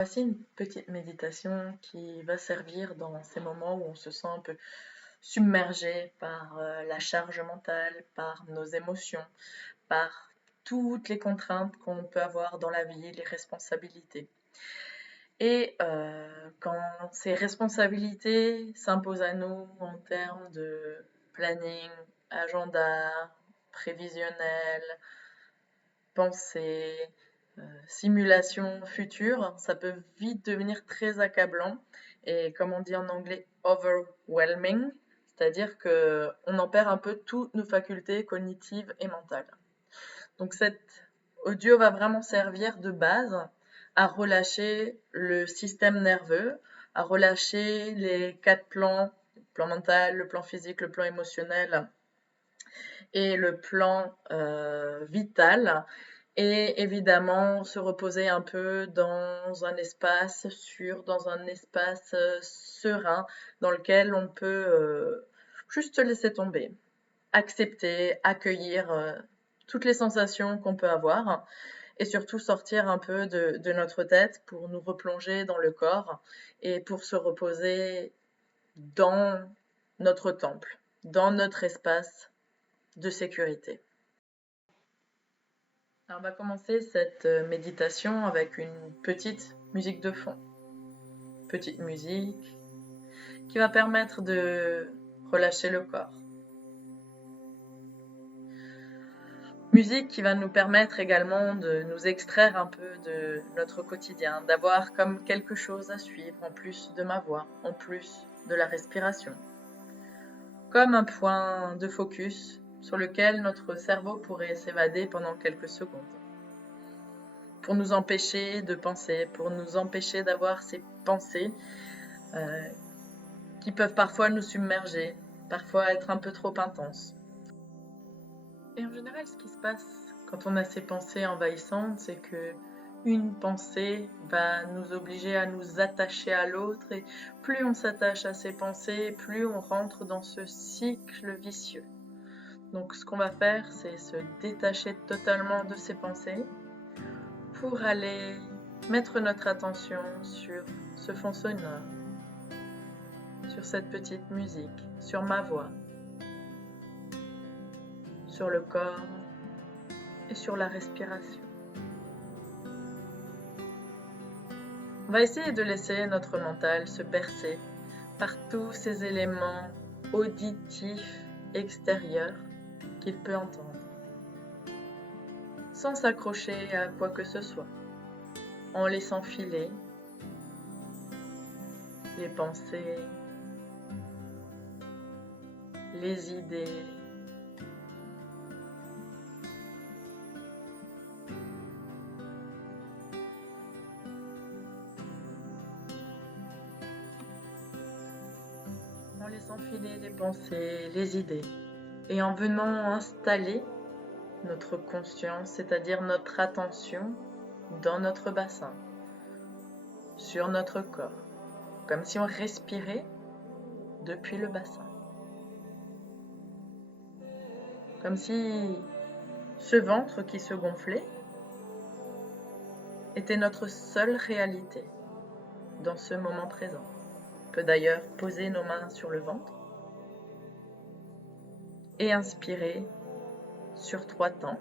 Voici une petite méditation qui va servir dans ces moments où on se sent un peu submergé par la charge mentale, par nos émotions, par toutes les contraintes qu'on peut avoir dans la vie, les responsabilités. Et quand ces responsabilités s'imposent à nous en termes de planning, agenda, prévisionnel, pensée, simulation future, ça peut vite devenir très accablant et comme on dit en anglais, overwhelming, c'est-à-dire qu'on en perd un peu toutes nos facultés cognitives et mentales. Donc cet audio va vraiment servir de base à relâcher le système nerveux, à relâcher les 4 plans, le plan mental, le plan physique, le plan émotionnel et le plan vital, et évidemment se reposer un peu dans un espace sûr, dans un espace serein dans lequel on peut juste se laisser tomber, accepter, accueillir toutes les sensations qu'on peut avoir et surtout sortir un peu de notre tête pour nous replonger dans le corps et pour se reposer dans notre temple, dans notre espace de sécurité. Alors, on va commencer cette méditation avec une petite musique de fond. Petite musique qui va permettre de relâcher le corps. Musique qui va nous permettre également de nous extraire un peu de notre quotidien, d'avoir comme quelque chose à suivre en plus de ma voix, en plus de la respiration. Comme un point de focus sur lequel notre cerveau pourrait s'évader pendant quelques secondes. Pour nous empêcher de penser, pour nous empêcher d'avoir ces pensées qui peuvent parfois nous submerger, parfois être un peu trop intenses. Et en général, ce qui se passe quand on a ces pensées envahissantes, c'est que une pensée va nous obliger à nous attacher à l'autre, et plus on s'attache à ces pensées, plus on rentre dans ce cycle vicieux. Donc ce qu'on va faire, c'est se détacher totalement de ces pensées pour aller mettre notre attention sur ce fond sonore, sur cette petite musique, sur ma voix, sur le corps et sur la respiration. On va essayer de laisser notre mental se bercer par tous ces éléments auditifs extérieurs qu'il peut entendre, sans s'accrocher à quoi que ce soit, en laissant filer les pensées, les idées, en laissant filer les pensées, les idées, et en venant installer notre conscience, c'est-à-dire notre attention dans notre bassin, sur notre corps, comme si on respirait depuis le bassin. Comme si ce ventre qui se gonflait était notre seule réalité dans ce moment présent. On peut d'ailleurs poser nos mains sur le ventre et inspirer sur 3 temps.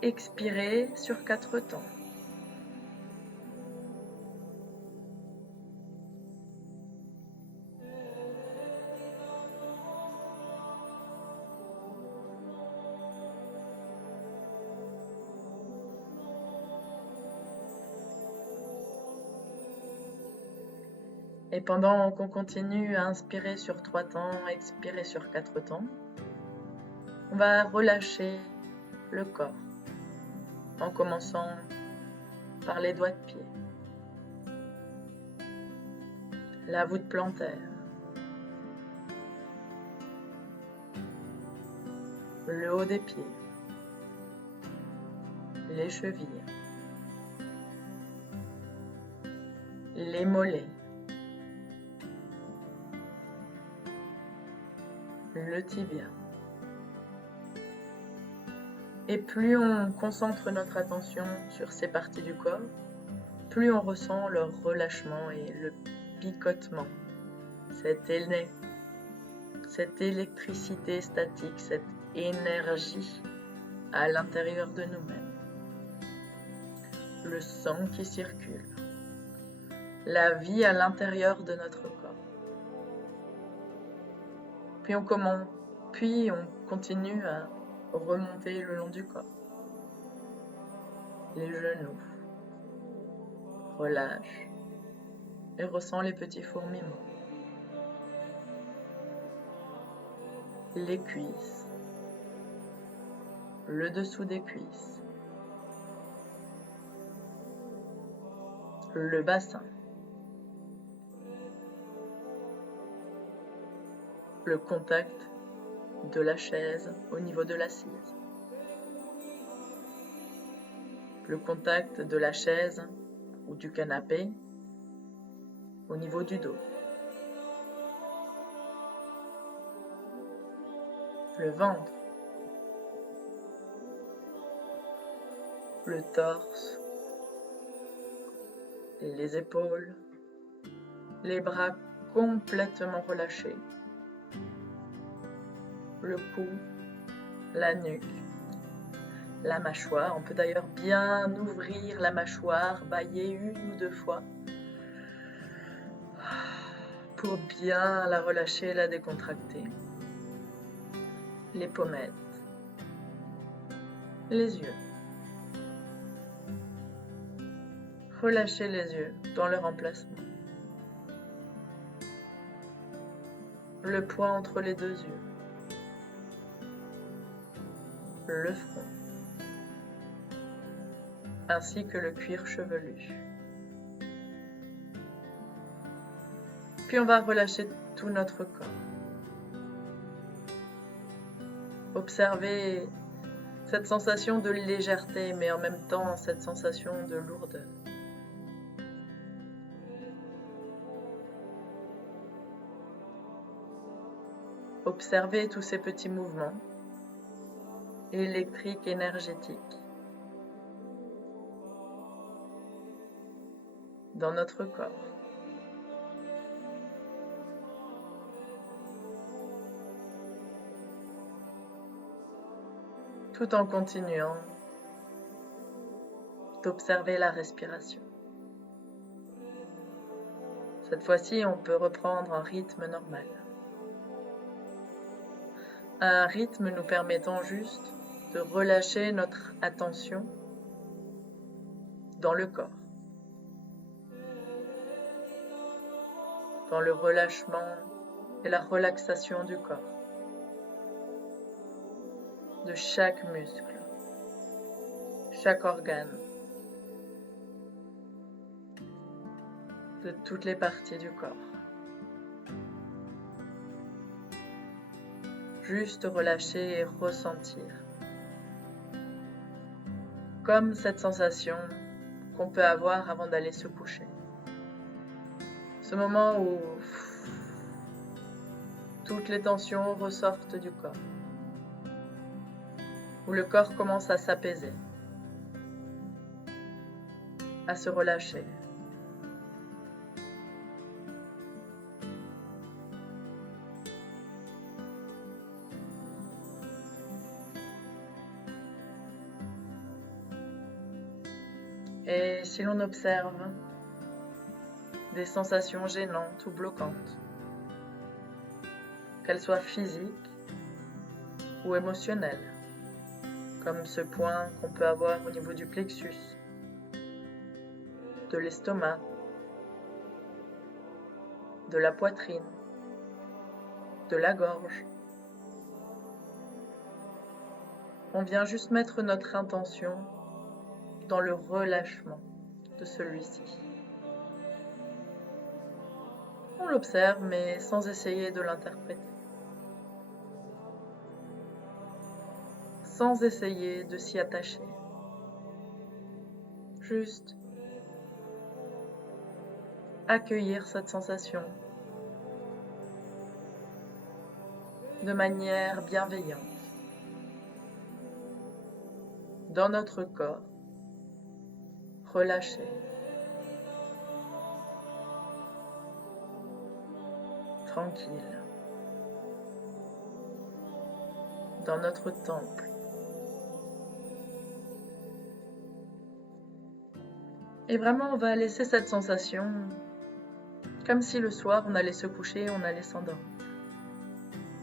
Expirer sur 4 temps. Et pendant qu'on continue à inspirer sur 3 temps, expirer sur 4 temps, on va relâcher le corps en commençant par les doigts de pied, la voûte plantaire, le haut des pieds, les chevilles, les mollets, le tibia, Et plus on concentre notre attention sur ces parties du corps, plus on ressent leur relâchement et le picotement, cette électricité statique, cette énergie à l'intérieur de nous-mêmes. Le sang qui circule, la vie à l'intérieur de notre corps. Puis on continue à remonter le long du corps. Les genoux, relâche et ressent les petits fourmillements. Les cuisses, le dessous des cuisses, le bassin, le contact de la chaise au niveau de l'assise, le contact de la chaise ou du canapé au niveau du dos, le ventre, le torse, les épaules, les bras complètement relâchés, le cou, la nuque, la mâchoire. On peut d'ailleurs bien ouvrir la mâchoire, bâiller 1 ou 2 fois pour bien la relâcher et la décontracter. Les pommettes, les yeux. Relâchez les yeux dans leur emplacement. Le poing entre les 2 yeux. Le front. Ainsi que le cuir chevelu. Puis on va relâcher tout notre corps. Observez cette sensation de légèreté, mais en même temps cette sensation de lourdeur. Observez tous ces petits mouvements électriques, énergétiques dans notre corps. Tout en continuant d'observer la respiration. Cette fois-ci, on peut reprendre un rythme normal. Un rythme nous permettant juste de relâcher notre attention dans le corps, dans le relâchement et la relaxation du corps, de chaque muscle, chaque organe, de toutes les parties du corps. Juste relâcher et ressentir. Comme cette sensation qu'on peut avoir avant d'aller se coucher. Ce moment où toutes les tensions ressortent du corps. Où le corps commence à s'apaiser, à se relâcher. Et si l'on observe des sensations gênantes ou bloquantes, qu'elles soient physiques ou émotionnelles, comme ce point qu'on peut avoir au niveau du plexus, de l'estomac, de la poitrine, de la gorge. On vient juste mettre notre intention dans le relâchement de celui-ci. On l'observe, mais sans essayer de l'interpréter. Sans essayer de s'y attacher. Juste accueillir cette sensation de manière bienveillante. dans notre corps, relâché, tranquille, dans notre temple. Et vraiment, on va laisser cette sensation comme si le soir, on allait se coucher, on allait s'endormir.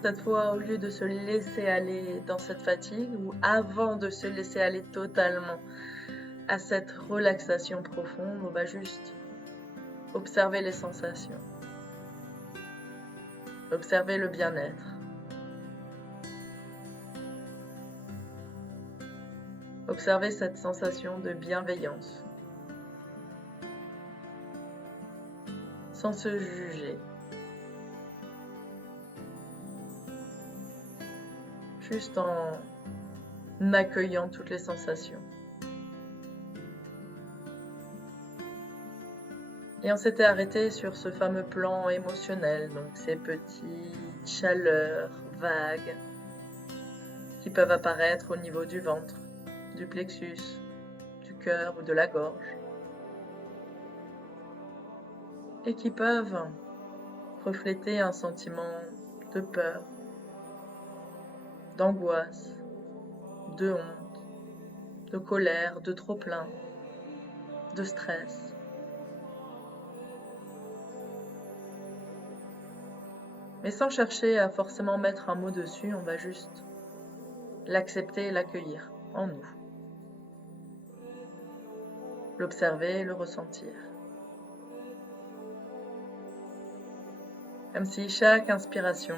Cette fois, au lieu de se laisser aller dans cette fatigue, ou avant de se laisser aller totalement à cette relaxation profonde, on va juste observer les sensations, observer le bien-être, observer cette sensation de bienveillance, sans se juger, juste en accueillant toutes les sensations. Et on s'était arrêté sur ce fameux plan émotionnel, donc ces petites chaleurs vagues qui peuvent apparaître au niveau du ventre, du plexus, du cœur ou de la gorge, et qui peuvent refléter un sentiment de peur, d'angoisse, de honte, de colère, de trop-plein, de stress. Mais sans chercher à forcément mettre un mot dessus, on va juste l'accepter et l'accueillir en nous. L'observer et le ressentir. Comme si chaque inspiration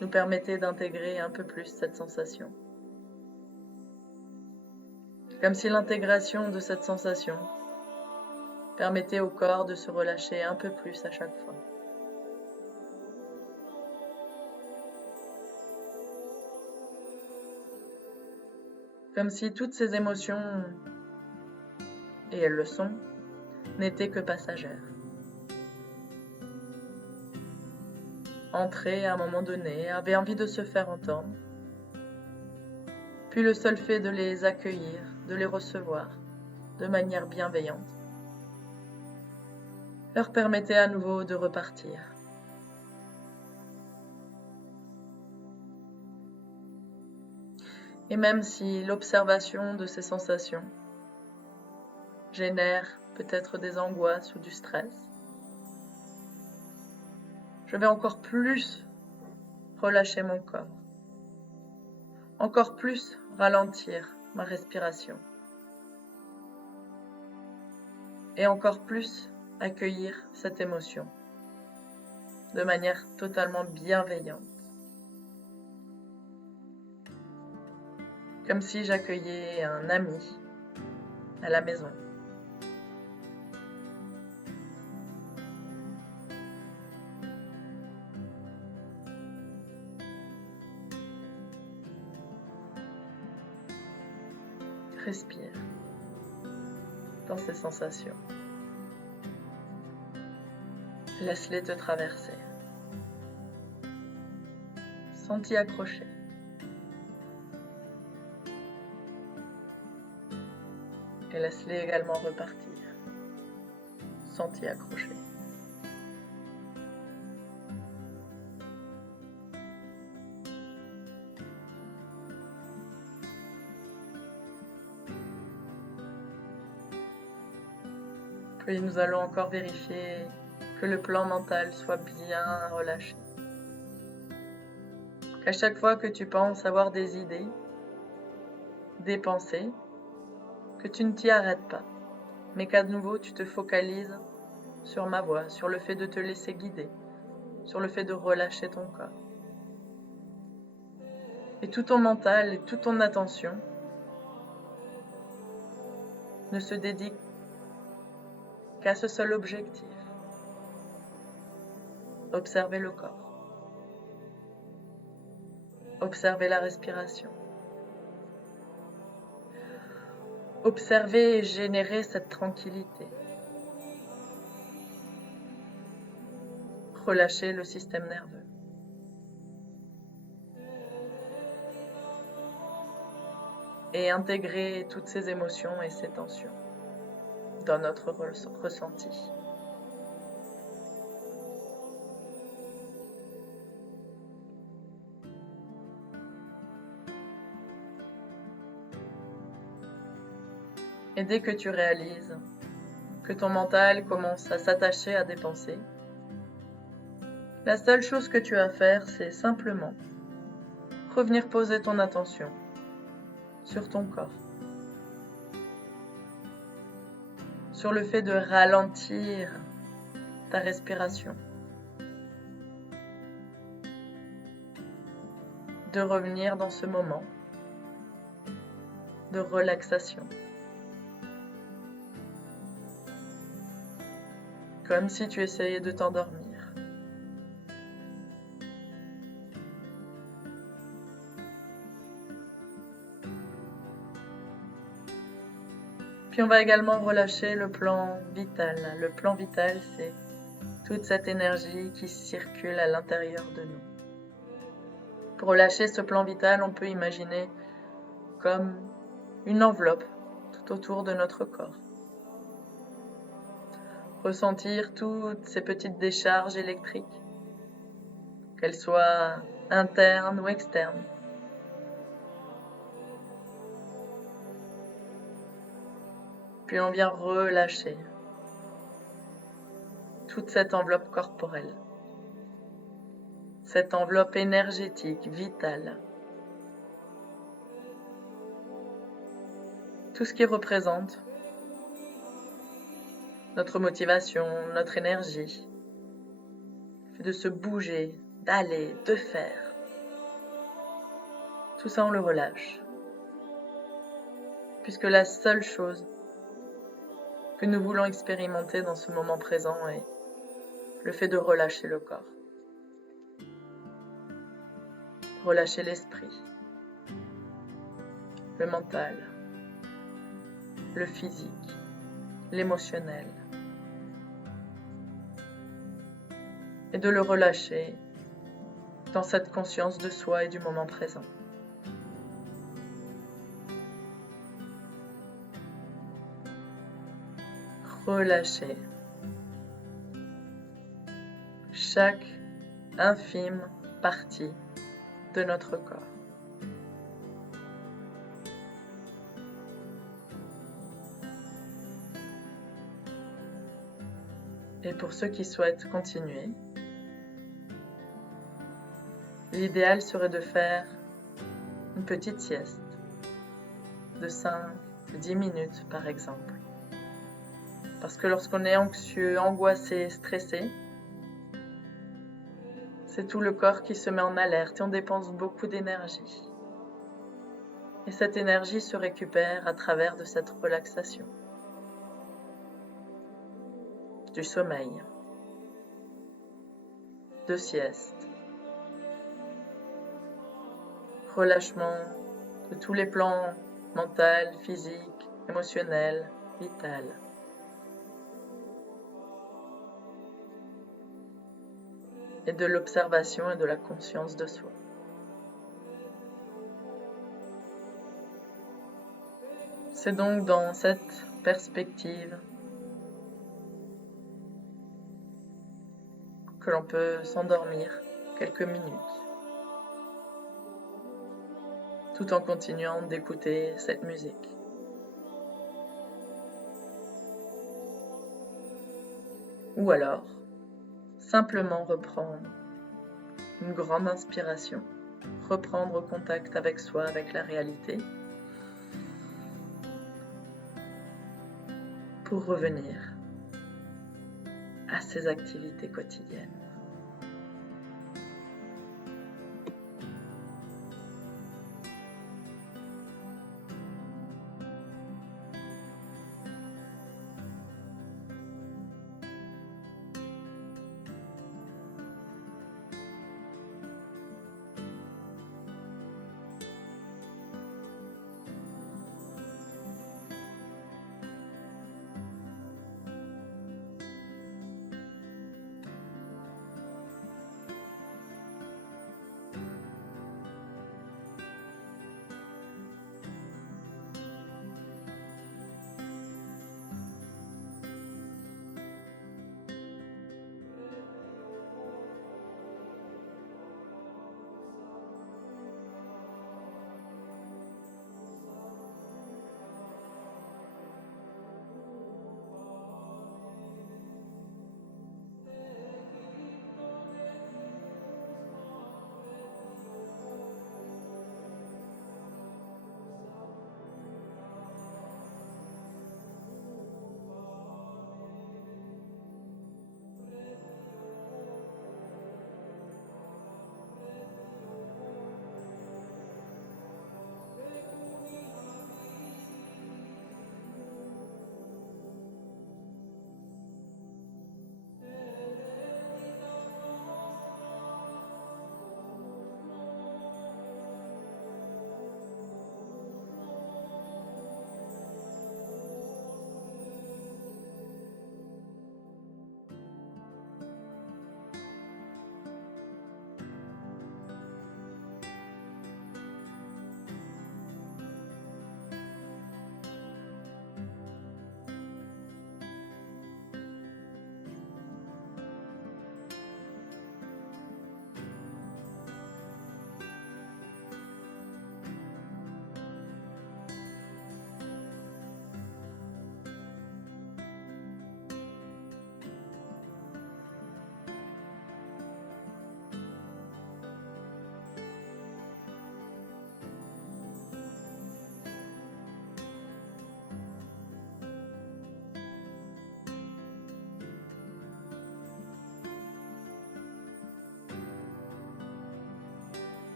nous permettait d'intégrer un peu plus cette sensation. Comme si l'intégration de cette sensation permettait au corps de se relâcher un peu plus à chaque fois. Comme si toutes ces émotions, et elles le sont, n'étaient que passagères. Entraient à un moment donné, avaient envie de se faire entendre. Puis le seul fait de les accueillir, de les recevoir de manière bienveillante, leur permettait à nouveau de repartir. Et même si l'observation de ces sensations génère peut-être des angoisses ou du stress, je vais encore plus relâcher mon corps, encore plus ralentir ma respiration et encore plus accueillir cette émotion de manière totalement bienveillante. Comme si j'accueillais un ami à la maison. Respire dans ces sensations. Laisse-les te traverser. Sans t'y accrocher. Et laisse-les également repartir, sans t'y accrocher. Puis nous allons encore vérifier que le plan mental soit bien relâché. Qu'à chaque fois que tu penses avoir des idées, des pensées, que tu ne t'y arrêtes pas, mais qu'à nouveau tu te focalises sur ma voix, sur le fait de te laisser guider, sur le fait de relâcher ton corps. Et tout ton mental et toute ton attention ne se dédie qu'à ce seul objectif. Observer le corps. Observer la respiration. Observer et générer cette tranquillité. Relâcher le système nerveux. et intégrer toutes ces émotions et ces tensions dans notre ressenti. Et dès que tu réalises que ton mental commence à s'attacher à des pensées, la seule chose que tu as à faire, c'est simplement revenir poser ton attention sur ton corps, sur le fait de ralentir ta respiration, de revenir dans ce moment de relaxation, comme si tu essayais de t'endormir. Puis on va également relâcher le plan vital. Le plan vital, c'est toute cette énergie qui circule à l'intérieur de nous. Pour relâcher ce plan vital, on peut imaginer comme une enveloppe tout autour de notre corps. Ressentir toutes ces petites décharges électriques, qu'elles soient internes ou externes. Puis on vient relâcher toute cette enveloppe corporelle, cette enveloppe énergétique, vitale. Tout ce qui représente notre motivation, notre énergie, le fait de se bouger, d'aller, de faire. Tout ça, on le relâche. Puisque la seule chose que nous voulons expérimenter dans ce moment présent est le fait de relâcher le corps. Relâcher l'esprit, le mental, le physique, l'émotionnel. Et de le relâcher dans cette conscience de soi et du moment présent. Relâcher chaque infime partie de notre corps. Et pour ceux qui souhaitent continuer, l'idéal serait de faire une petite sieste de 5-10 minutes par exemple. Parce que lorsqu'on est anxieux, angoissé, stressé, c'est tout le corps qui se met en alerte et on dépense beaucoup d'énergie. Et cette énergie se récupère à travers de cette relaxation, du sommeil, de sieste, relâchement de tous les plans mental, physique, émotionnel, vital. Et de l'observation et de la conscience de soi. C'est donc dans cette perspective que l'on peut s'endormir quelques minutes, tout en continuant d'écouter cette musique. Ou alors, simplement reprendre une grande inspiration, reprendre contact avec soi, avec la réalité, pour revenir à ses activités quotidiennes.